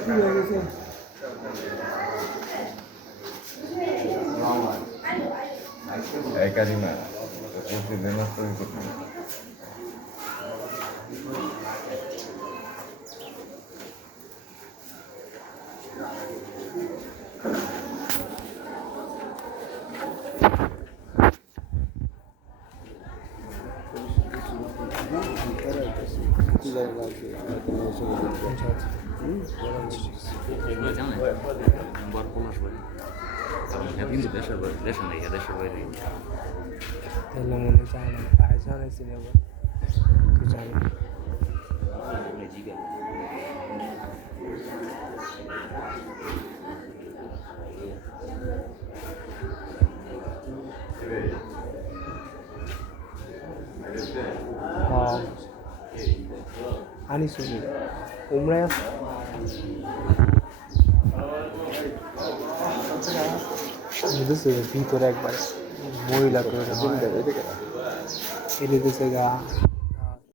কি হয়ে গেছে? এই কারিমা প্রতিদিন তুমি করতে তাহলে মনে চায় না পায়ে জানাইছি এবার তুই জানি আনিস উমরায় বুঝেছে ভিতরে একবার মহিলা করে এনে দিছে গা